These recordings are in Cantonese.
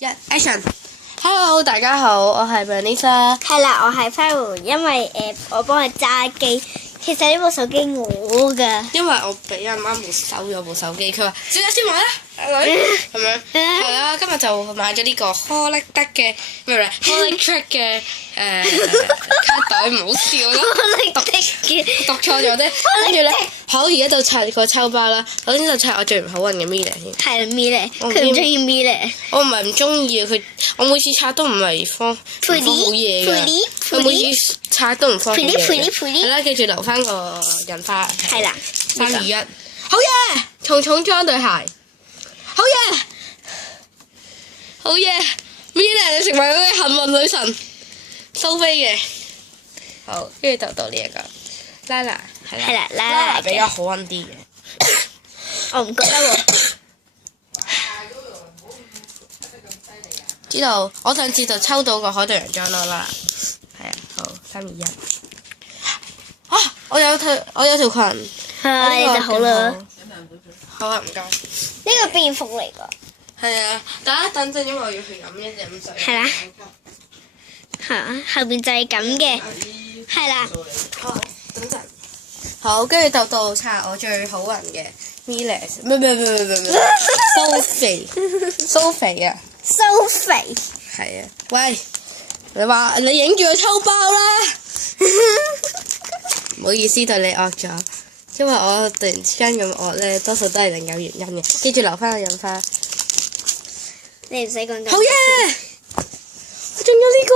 一 action。Hello， 大家好，我係 Vanessa。係啦，我係 Fire， 因為我幫佢揸機。其實呢部手機我㗎。因為我俾阿媽冇收咗部手機，佢話小姐先買啦，阿女咁樣。係啦，今日就買咗呢個柯力德嘅，唔係Holytrick嘅卡袋，唔好笑啦。柯力德嘅讀錯咗啫。跟住咧，好，而家就拆個抽包啦。首先就拆我最唔好運嘅 Mila 先。係 Mila，佢唔中意 Mila。我唔係唔中意佢，我每次拆都唔係放好嘢㗎。佢每次拆都唔放好嘢嘅。係啦，記住留翻個印花。係啦，3、2、1，好嘢！重裝對鞋，好嘢！好嘢 ！Mila 你成為我嘅幸運女神，蘇菲嘅。好，跟住就到呢一個 Lala， 係啦，Lala 比較好運啲嘅。我唔覺得喎。知道，我上次就抽到個海盜洋裝咯啦。係啊，好，3、2、1。啊！我有條裙。係就好啦。好啊，唔該。呢個便服嚟㗎。係啊，等陣，因為我要去飲一隻水。係啦。後邊就係咁嘅。係啦。好，等陣。好，跟住就到拆我最好運嘅 Mila， 唔蘇肥啊！蘇肥。係啊，喂，你影住佢抽包啦！唔好意思對你惡咗，因為我突然之間咁惡咧，多數都係另有原因嘅。記住留翻個印花。你唔使講咁。好嘢！我仲有呢個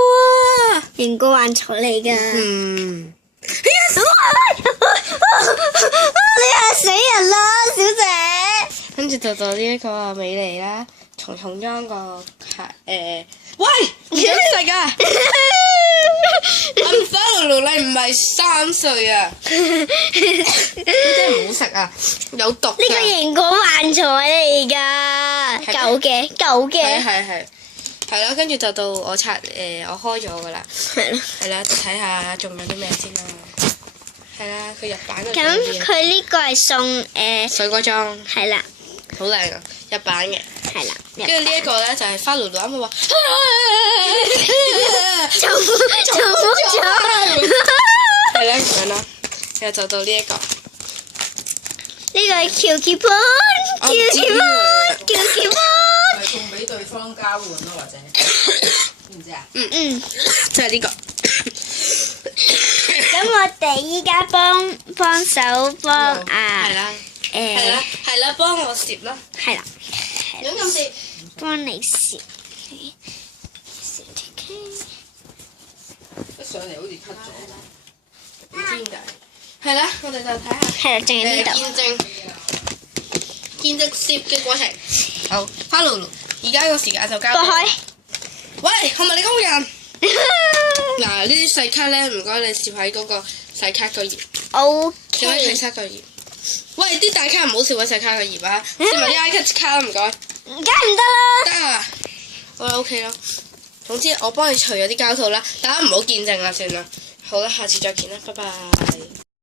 啊！螢光幻彩嚟㗎。嗯。你嚇死人啦，小姐！跟住就到呢一個美麗啦，重裝個喂，唔想食啊！I'm sorry，你唔係3歲啊！呢啲唔好食啊，有毒㗎。呢個螢光幻彩嚟㗎，舊嘅。係啦，跟住就到我我開咗㗎啦。係咯。係啦，睇下仲有啲咩先啦。係啦，佢日版嘅。咁佢呢個係送水果裝。係啦。好靚啊！日版嘅。係啦。跟住呢一個咧就係花露露啱佢話。重複咗。係啦，咁樣啦。其實就到呢一個。呢個係喬傑潘。咪送俾對方交換咯，或者知唔知啊？就係呢個。咁我哋依家幫手幫係啦，幫我攝啦。係啦。咁攝。幫你攝。一上嚟好似 cut 咗，唔知點解。係啦，我哋就睇下。係啦，仲有呢度。見證攝嘅過程。好，花露露，而家個時間就交。過開。喂，係咪你工人？嗱，呢啲細卡咧，唔該你攝喺嗰個細卡個頁。O K。攝喺細卡個頁。喂，啲大卡唔好攝喺細卡個頁啊！攝埋啲 I 卡啦，唔該。梗係唔得啦。得啊，好啦 OK 啦。總之我幫你除咗啲膠套啦，大家唔好見證啦，算啦。好啦，下次再見啦，拜拜。